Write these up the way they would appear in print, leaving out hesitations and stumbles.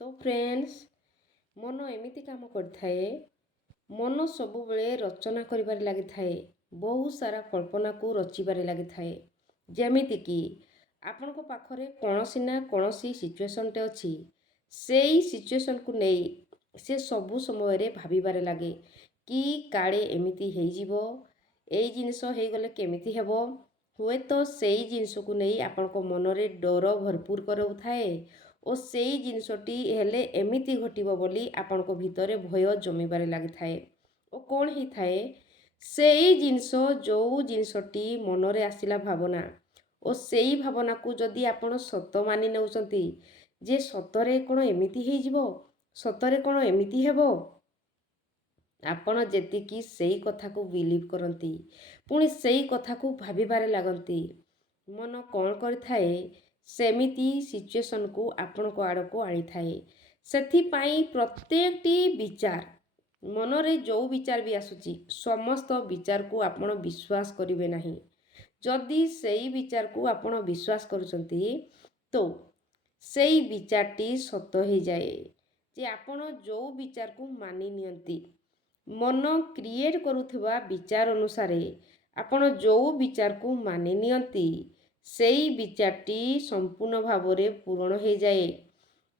तो फ्रेंड्स मन एमिति काम करथाए। मन सबुबले रचना करिबारे लागिथाए। बहुत सारा कल्पना को रचिबारे लागिथाए। जेमिति कि आपनको पाखरे कोनोसी ना कोनोसी सिचुएशन टे अछि, सेई सिचुएशन को नेई से सबु समय रे भाबिबारे लागे कि काळे एमिति हेई जिवो, एई जिनिस हेई गले केमिति हेबो। हुए तो सेई जिनिस को नेई आपनको मनरे डर भरपूर करउथाए ओ सेई जिनिसटी हेले एमिति घटिबो बोली आपनको भितरे भय जमिबारे लागिथाए। ओ कोण ही थाए सेई जिनिस जो जिनिसटी मनरे आसिला भावना ओ सेई भावना को जदि आपण सत मानि नेउचंती जे सतरे कोण एमिति हेई जिवो, सतरे कोण एमिति हेबो, आपण जेतिकी सेई कथा को बिलीव करंती पुणी सेई कथा को भाबिबारे लागंती मन कोण करथाए सेमिति सिचुएशन को आपण को आड़ को आनी थाए। सेथिपाई प्रत्येकटी विचार मनरे जो विचार भी आसुची समस्त विचार को आपण विश्वास करिवे नाही। जदि सेई विचार को आपण विश्वास करूचंती तो सेई विचारटी सत हो जाए। जे आपण जो विचार को मानि नियंती मन क्रिएट करुथबा विचार अनुसारे आपण जो विचार को मानि नियंती सेई विचारटी संपूर्ण भावरे पूरण हो जाए,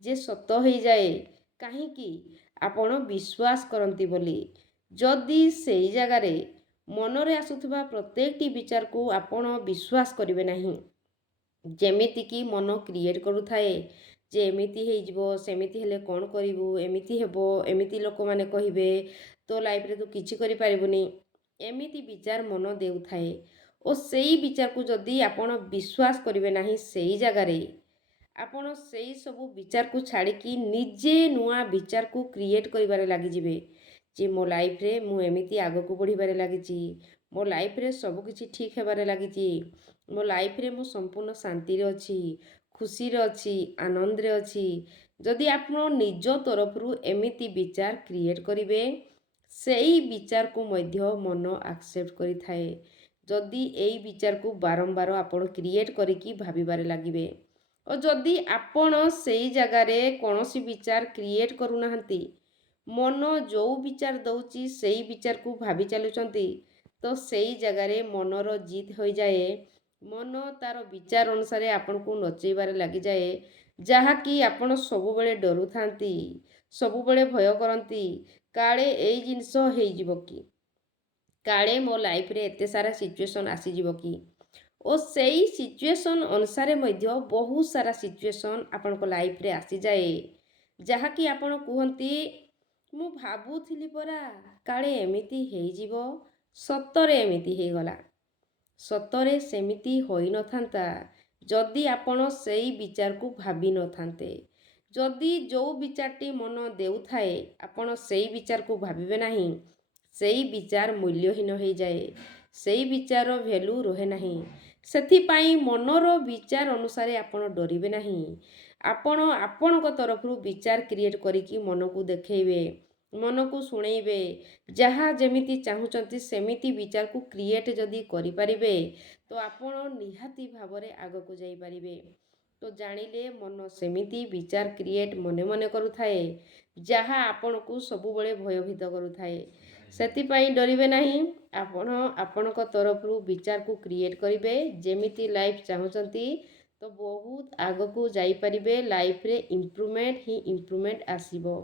जे सत हो जाए कहीं आपण विश्वास करंती बोली। जदि सेई जगारे मनरे आसुथबा प्रत्येकटी विचार को आपण विश्वास करिवे नाही, जेमिति कि मन क्रिएट करुथाए जे एमिति हेई जिवो, सेमिति हेले कोण करिवु, एमिति हेबो, एमिति लोक माने कहिबे, तो लाइफ रे तू किछि करि पारिबुनी, एमिति विचार मन देउथाए। ओ सेई विचार को जदि आपण विश्वास करिवे नाही सेई जगारे आपण सेई सबु विचार को छाड़िकी निजे नुआ विचार को क्रिएट करिबारे लागि जिवे। जे मो लाइफ रे मु एमिति आगो को बढ़िबारे लागिची, मो लाइफ रे सब किछि ठीक हेबारे लागिची, मो लाइफ रे मु संपूर्ण शांति रे अछि, खुशी रे अछि, आनंद रे अछि। जदि आपण निज तरफरु एमिति विचार क्रिएट करिवे सेई विचार को मध्य मन एक्सेप्ट करि थाए। जदि एई विचार को बारंबार आपण क्रिएट करिकी भाबिबारे लागिबे और जदि आपण सेई जगारे कोनोसी विचार क्रिएट करू नाहंती, मन जो विचार दउची सेई विचार को भाबी चलुचंती तो सेई जगारे मनर जीत हो जाए। मन तार विचार अनुसार आपण को नचेबारे लागि जाए, जहा कि आपण सबुबेले डरू थांती, सबुबेले भय करंती काळे एई जिनिस हेई जिवो कि, काळे मो लाइफ रे एते सारा सिचुएशन आसी जिवो कि। ओ सेई सिचुएशन अनुसार मध्य बहुत सारा सिचुएशन आपण को लाइफ रे आसी जाए, जहा कि आपण कुहंती मु भाबुथिली परा काळे एमिति हेई जिवो, सतरे एमिति हेई गला। सतरे सेमिति होई न थांता जदि आपण सेई विचार को भाबी न थांते। जदि जो विचारटी मन देउथाए आपण सेई विचार को भाबिबे नाही, सेई विचार मूल्यहीन हो जाए, सेई विचार वैल्यू रहे नाही। सेथिपाई मनर विचार अनुसार आपण डरिबे नाही। आपण आपणक तरफरु विचार क्रिएट करिकी मन को देखैबे, मन को सुनैबे, जहा जेमिति चाहुचंती सेमिति विचार को क्रिएट जदि करि पारिबे तो आपण निहाती भावरे आगो को जाई पारिबे। तो जानिले मन सेमिति विचार क्रिएट मने मने करुथाए, जहा आपण को सबुबले भयभीत करुथाए। सेथिपाई डरिबे नाही, आपण आपणक तरफरु विचार को क्रिएट करिबे जेमिति लाइफ चाहुचंती तो बहुत आगो को जाई पारिबे। लाइफ रे इम्प्रूवमेंट ही इम्प्रूवमेंट आसीबो।